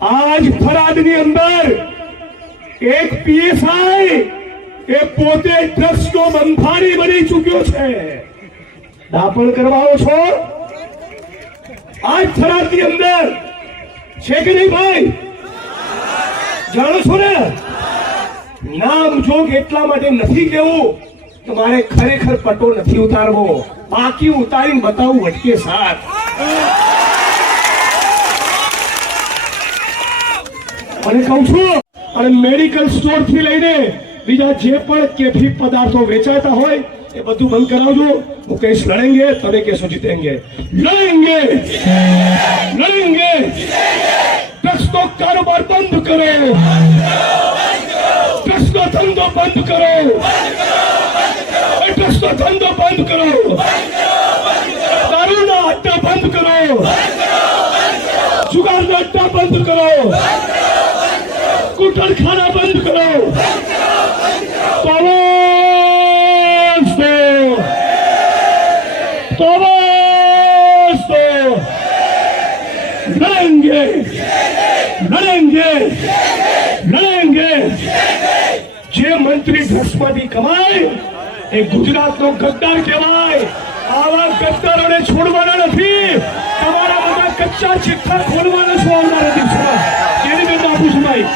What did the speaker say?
આજ થરાદની અંદર એક પીએસઆઈ એ પોતે ડ્રગ્સનો બંધારી બની ચૂક્યો છે. દાપણ કરવાઓ છો આજ થરાદની અંદર છે કે નહીં ભાઈ? જાણો છો ને? નામ જોગ એટલા માટે નથી કેવું કે મારે ખરેખર પટો નથી ઉતારવો, બાકી ઉતારીને બતાવું વટકે સાથ. અને કહું છું, અને મેડિકલ સ્ટોર થી લઈને બીજા જે પણ કેફી પદાર્થો વેચાતા હોય એ બધું બંધ કરાવજો. હું કહીશ લડેંગે, તમે કહેશો જીતેંગે. લડેંગે, લડેંગે. ડ્રગ્સ નો કારોબાર બંધ કરો, ડ્રગ્સ નો ધંધો બંધ કરો, ડ્રગ્સ નો ધંધો બંધ કરો, દારૂના અડ્ડા બંધ કરો, જુગારના અડ્ડા બંધ કરો, કુટરખાના બંધ કરો. લડેંગે, લડેંગે, લડેંગે. જે મંત્રી ડ્રગ્સમાંથી કમાય એ ગુજરાતનો ગદ્દાર કહેવાય. આવા ગદ્દારોને છોડવાના નથી. તમારા બધા કચ્ચા ચિઠ્ઠા ખોલવાના છો આવનારા દિવસોમાં. કેની બેન આપું છું ભાઈ.